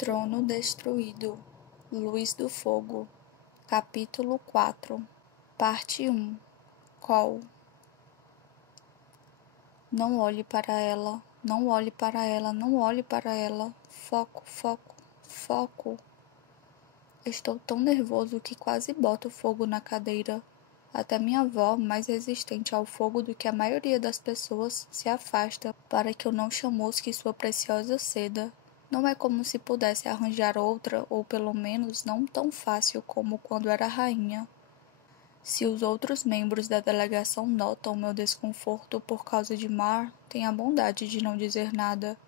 Trono destruído, Luz do Fogo, Capítulo 4, Parte 1. Call. Não olhe para ela, não olhe para ela, não olhe para ela. Foco, foco, foco. Estou tão nervoso que quase boto fogo na cadeira. Até minha avó, mais resistente ao fogo do que a maioria das pessoas, se afasta para que eu não chamusque sua preciosa seda. Não é como se pudesse arranjar outra, ou pelo menos não tão fácil como quando era rainha. Se os outros membros da delegação notam meu desconforto por causa de Mar, têm a bondade de não dizer nada.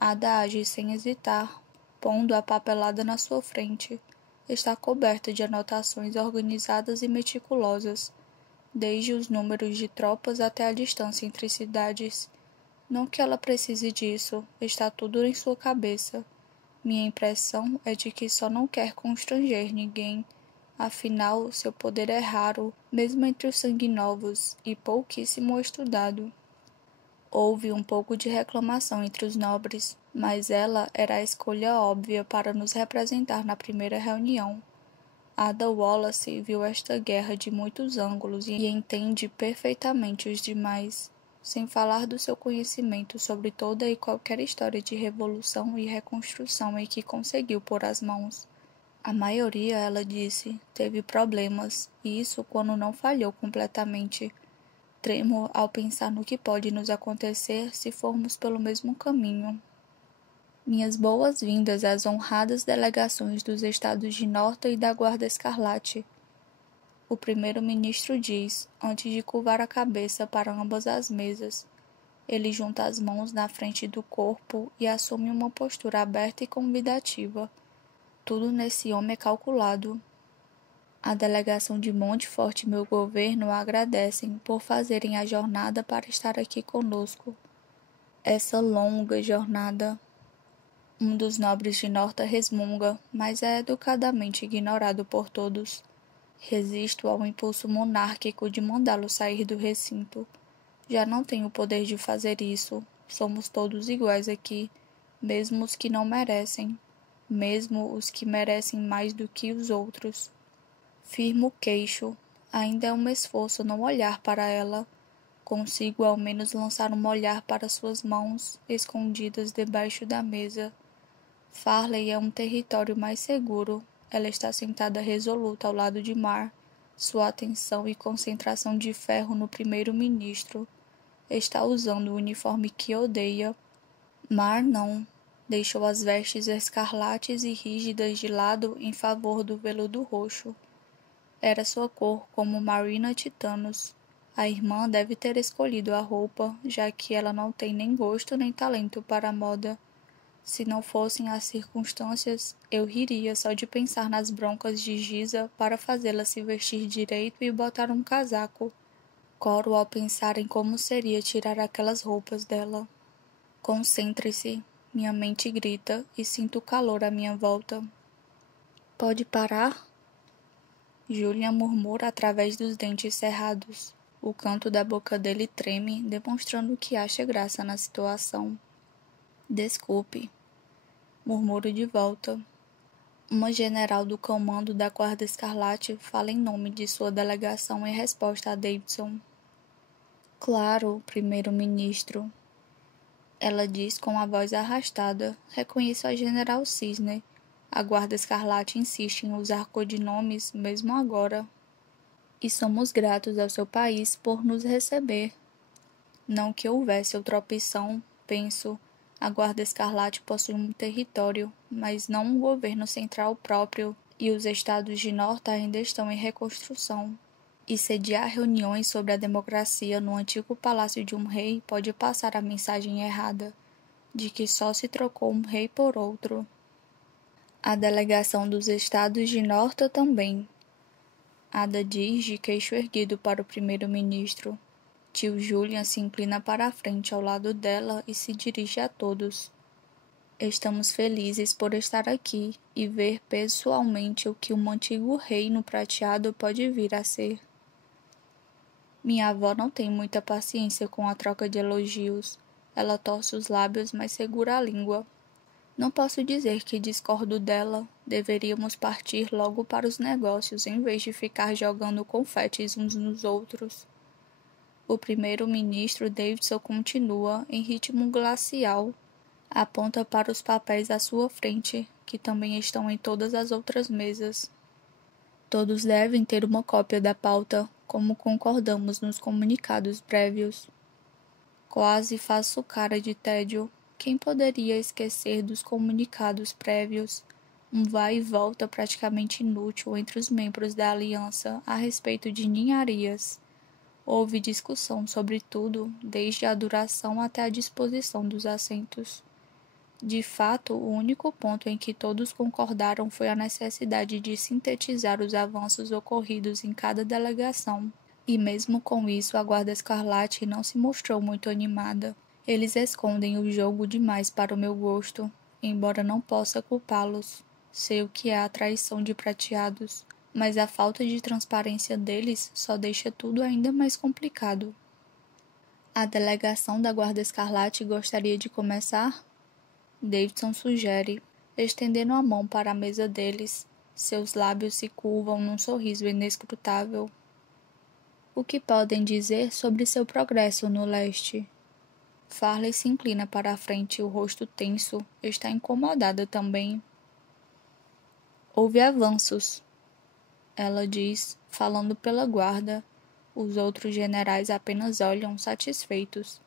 Ada age sem hesitar, pondo a papelada na sua frente. Está coberta de anotações organizadas e meticulosas, desde os números de tropas até a distância entre cidades. Não que ela precise disso, está tudo em sua cabeça. Minha impressão é de que só não quer constranger ninguém. Afinal, seu poder é raro, mesmo entre os sanguinovos, e pouquíssimo estudado. Houve um pouco de reclamação entre os nobres, mas ela era a escolha óbvia para nos representar na primeira reunião. Ada Wallace viu esta guerra de muitos ângulos e entende perfeitamente os demais, sem falar do seu conhecimento sobre toda e qualquer história de revolução e reconstrução em que conseguiu pôr as mãos. A maioria, ela disse, teve problemas, e isso quando não falhou completamente. Tremo ao pensar no que pode nos acontecer se formos pelo mesmo caminho. Minhas boas-vindas às honradas delegações dos estados de Norta e da Guarda Escarlate. O primeiro-ministro diz, antes de curvar a cabeça para ambas as mesas. Ele junta as mãos na frente do corpo e assume uma postura aberta e convidativa. Tudo nesse homem é calculado. A delegação de Montfort e meu governo agradecem por fazerem a jornada para estar aqui conosco. Essa longa jornada. Um dos nobres de Norta resmunga, mas é educadamente ignorado por todos. Resisto ao impulso monárquico de mandá-lo sair do recinto. Já não tenho o poder de fazer isso. Somos todos iguais aqui, mesmo os que não merecem, mesmo os que merecem mais do que os outros. Firmo o queixo. Ainda é um esforço não olhar para ela. Consigo ao menos lançar um olhar para suas mãos, escondidas debaixo da mesa. Farley é um território mais seguro. Ela está sentada resoluta ao lado de Mar, sua atenção e concentração de ferro no primeiro-ministro. Está usando o uniforme que odeia. Mar não. Deixou as vestes escarlates e rígidas de lado em favor do veludo roxo. Era sua cor como Marina Titanos. A irmã deve ter escolhido a roupa, já que ela não tem nem gosto nem talento para a moda. Se não fossem as circunstâncias, eu riria só de pensar nas broncas de Giza para fazê-la se vestir direito e botar um casaco. Coro ao pensar em como seria tirar aquelas roupas dela. Concentre-se, minha mente grita e sinto o calor à minha volta. Pode parar? Julian murmura através dos dentes cerrados. O canto da boca dele treme, demonstrando que acha graça na situação. Desculpe, murmuro de volta. Uma general do comando da Guarda Escarlate fala em nome de sua delegação em resposta a Davidson. Claro, primeiro-ministro. Ela diz com a voz arrastada. Reconheço a General Cisne. A Guarda Escarlate insiste em usar codinomes mesmo agora. E somos gratos ao seu país por nos receber. Não que houvesse outra opção, penso. A Guarda Escarlate possui um território, mas não um governo central próprio, e os estados de Norte ainda estão em reconstrução. E sediar reuniões sobre a democracia no antigo palácio de um rei pode passar a mensagem errada, de que só se trocou um rei por outro. A delegação dos estados de Norte também. Ada diz de queixo erguido para o primeiro-ministro. Tio Julian se inclina para a frente ao lado dela e se dirige a todos. Estamos felizes por estar aqui e ver pessoalmente o que um antigo reino prateado pode vir a ser. Minha avó não tem muita paciência com a troca de elogios. Ela torce os lábios, mas segura a língua. Não posso dizer que discordo dela. Deveríamos partir logo para os negócios em vez de ficar jogando confetes uns nos outros. O primeiro-ministro Davidson continua em ritmo glacial. Aponta para os papéis à sua frente, que também estão em todas as outras mesas. Todos devem ter uma cópia da pauta, como concordamos nos comunicados prévios. Quase faço cara de tédio. Quem poderia esquecer dos comunicados prévios? Um vai e volta praticamente inútil entre os membros da aliança a respeito de ninharias. Houve discussão sobre tudo, desde a duração até a disposição dos assentos. De fato, o único ponto em que todos concordaram foi a necessidade de sintetizar os avanços ocorridos em cada delegação. E mesmo com isso, a Guarda Escarlate não se mostrou muito animada. Eles escondem o jogo demais para o meu gosto, embora não possa culpá-los. Sei o que é a traição de prateados, mas a falta de transparência deles só deixa tudo ainda mais complicado. A delegação da Guarda Escarlate gostaria de começar? Davidson sugere, estendendo a mão para a mesa deles. Seus lábios se curvam num sorriso inescrutável. O que podem dizer sobre seu progresso no leste? Farley se inclina para a frente, o rosto tenso. Está incomodada também. Houve avanços, ela diz, falando pela guarda. Os outros generais apenas olham, satisfeitos.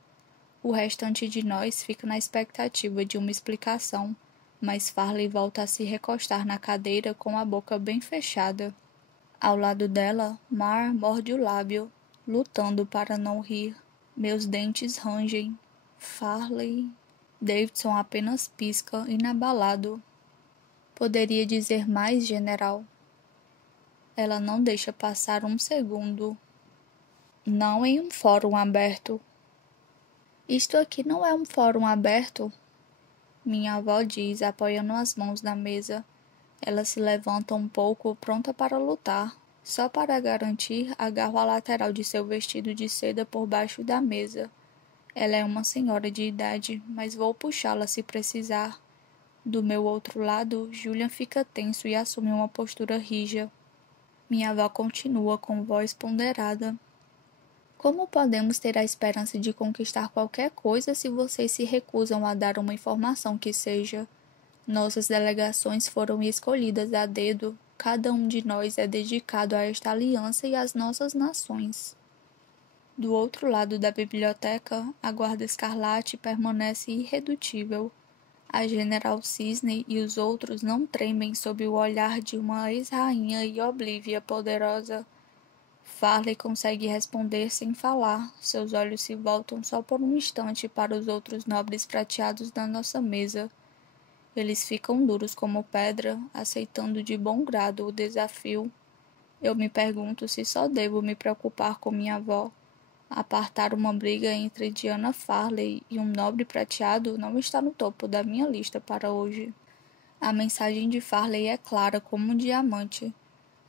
O restante de nós fica na expectativa de uma explicação, mas Farley volta a se recostar na cadeira com a boca bem fechada. Ao lado dela, Mar morde o lábio, lutando para não rir. Meus dentes rangem. Farley. Davidson apenas pisca, inabalado. Poderia dizer mais, general? Ela não deixa passar um segundo. Não em um fórum aberto. Isto aqui não é um fórum aberto, minha avó diz, apoiando as mãos na mesa. Ela se levanta um pouco, pronta para lutar. Só para garantir, agarro a lateral de seu vestido de seda por baixo da mesa. Ela é uma senhora de idade, mas vou puxá-la se precisar. Do meu outro lado, Julian fica tenso e assume uma postura rija. Minha avó continua com voz ponderada. Como podemos ter a esperança de conquistar qualquer coisa se vocês se recusam a dar uma informação que seja? Nossas delegações foram escolhidas a dedo. Cada um de nós é dedicado a esta aliança e às nossas nações. Do outro lado da biblioteca, a Guarda Escarlate permanece irredutível. A General Cisne e os outros não tremem sob o olhar de uma ex-rainha e Oblívia poderosa. Farley consegue responder sem falar. Seus olhos se voltam só por um instante para os outros nobres prateados da nossa mesa. Eles ficam duros como pedra, aceitando de bom grado o desafio. Eu me pergunto se só devo me preocupar com minha avó. Apartar uma briga entre Diana Farley e um nobre prateado não está no topo da minha lista para hoje. A mensagem de Farley é clara como um diamante.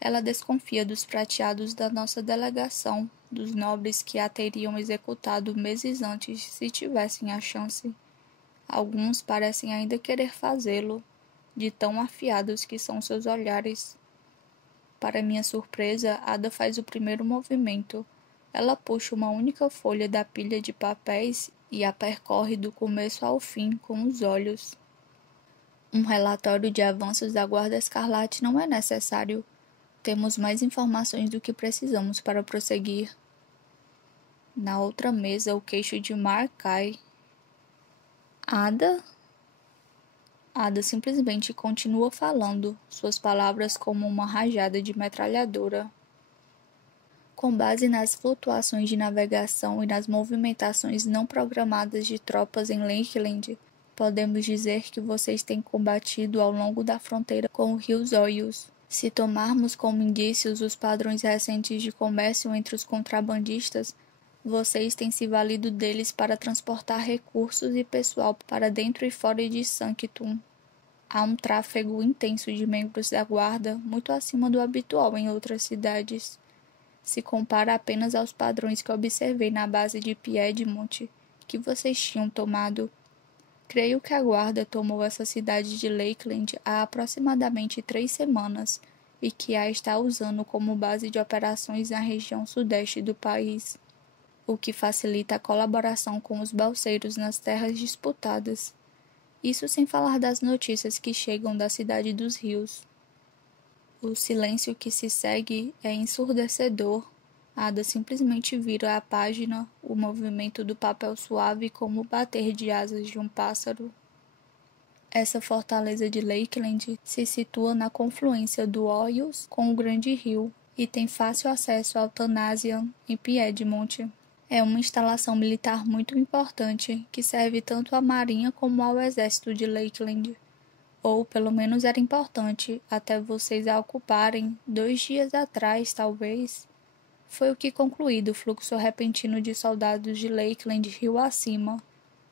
Ela desconfia dos prateados da nossa delegação, dos nobres que a teriam executado meses antes se tivessem a chance. Alguns parecem ainda querer fazê-lo, de tão afiados que são seus olhares. Para minha surpresa, Ada faz o primeiro movimento. Ela puxa uma única folha da pilha de papéis e a percorre do começo ao fim com os olhos. Um relatório de avanços da Guarda Escarlate não é necessário. Temos mais informações do que precisamos para prosseguir. Na outra mesa, o queixo de Mar cai. Ada? Ada simplesmente continua falando, suas palavras como uma rajada de metralhadora. Com base nas flutuações de navegação e nas movimentações não programadas de tropas em Lakeland, podemos dizer que vocês têm combatido ao longo da fronteira com o rio Zoios. Se tomarmos como indícios os padrões recentes de comércio entre os contrabandistas, vocês têm se valido deles para transportar recursos e pessoal para dentro e fora de Sanctum. Há um tráfego intenso de membros da guarda, muito acima do habitual em outras cidades. Se compara apenas aos padrões que observei na base de Piedmont, que vocês tinham tomado. Creio que a guarda tomou essa cidade de Lakeland há aproximadamente 3 semanas e que a está usando como base de operações na região sudeste do país, o que facilita a colaboração com os balseiros nas terras disputadas. Isso sem falar das notícias que chegam da Cidade dos Rios. O silêncio que se segue é ensurdecedor. Ada simplesmente vira a página, o movimento do papel suave como o bater de asas de um pássaro. Essa fortaleza de Lakeland se situa na confluência do Ohio com o Grande Rio e tem fácil acesso ao Tanasian, em Piedmont. É uma instalação militar muito importante que serve tanto à Marinha como ao Exército de Lakeland. Ou pelo menos era importante, até vocês a ocuparem 2 dias atrás, talvez. Foi o que concluí do fluxo repentino de soldados de Lakeland rio acima,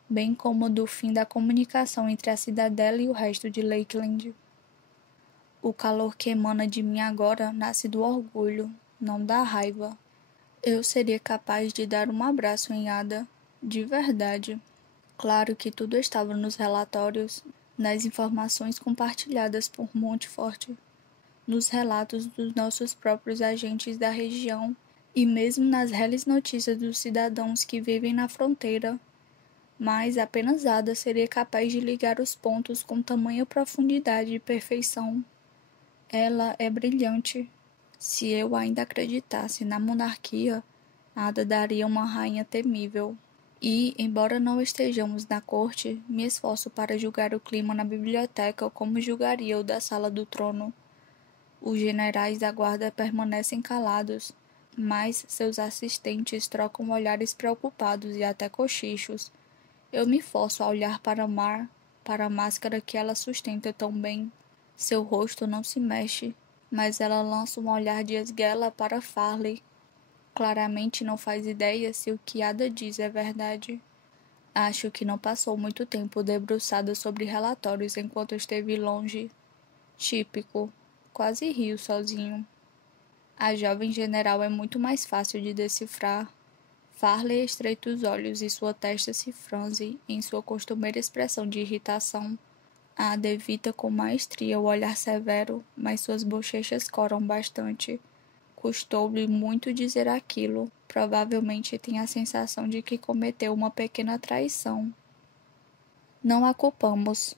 bem como do fim da comunicação entre a cidadela e o resto de Lakeland. O calor que emana de mim agora nasce do orgulho, não da raiva. Eu seria capaz de dar um abraço em Ada, de verdade. Claro que tudo estava nos relatórios, nas informações compartilhadas por Montfort, nos relatos dos nossos próprios agentes da região e mesmo nas reles notícias dos cidadãos que vivem na fronteira. Mas apenas Ada seria capaz de ligar os pontos com tamanha profundidade e perfeição. Ela é brilhante. Se eu ainda acreditasse na monarquia, Ada daria uma rainha temível. E, embora não estejamos na corte, me esforço para julgar o clima na biblioteca como julgaria o da sala do trono. Os generais da guarda permanecem calados, mas seus assistentes trocam olhares preocupados e até cochichos. Eu me forço a olhar para Mar, para a máscara que ela sustenta tão bem. Seu rosto não se mexe, mas ela lança um olhar de esguela para Farley. Claramente não faz ideia se o que Ada diz é verdade. Acho que não passou muito tempo debruçada sobre relatórios enquanto esteve longe. Típico. Quase rio sozinho. A jovem general é muito mais fácil de decifrar. Farley estreita os olhos e sua testa se franze em sua costumeira expressão de irritação. Ada evita com maestria o olhar severo, mas suas bochechas coram bastante. Custou-lhe muito dizer aquilo. Provavelmente tem a sensação de que cometeu uma pequena traição. Não a culpamos.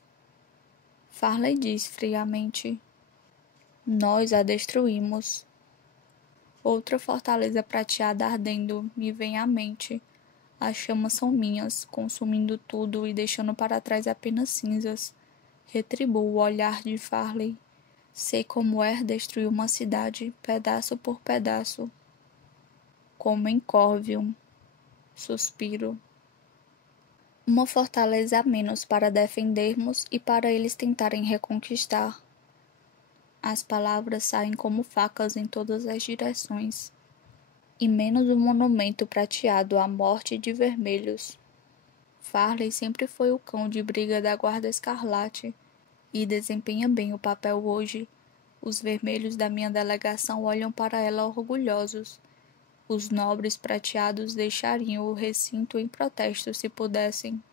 Farley diz friamente. Nós a destruímos. Outra fortaleza prateada ardendo me vem à mente. As chamas são minhas, consumindo tudo e deixando para trás apenas cinzas. Retribuo o olhar de Farley. Sei como é destruir uma cidade, pedaço por pedaço. Como em Corvium. Suspiro. Uma fortaleza a menos para defendermos e para eles tentarem reconquistar. As palavras saem como facas em todas as direções. E menos um monumento prateado à morte de vermelhos. Farley sempre foi o cão de briga da Guarda Escarlate e desempenha bem o papel hoje. Os vermelhos da minha delegação olham para ela orgulhosos. Os nobres prateados deixariam o recinto em protesto se pudessem.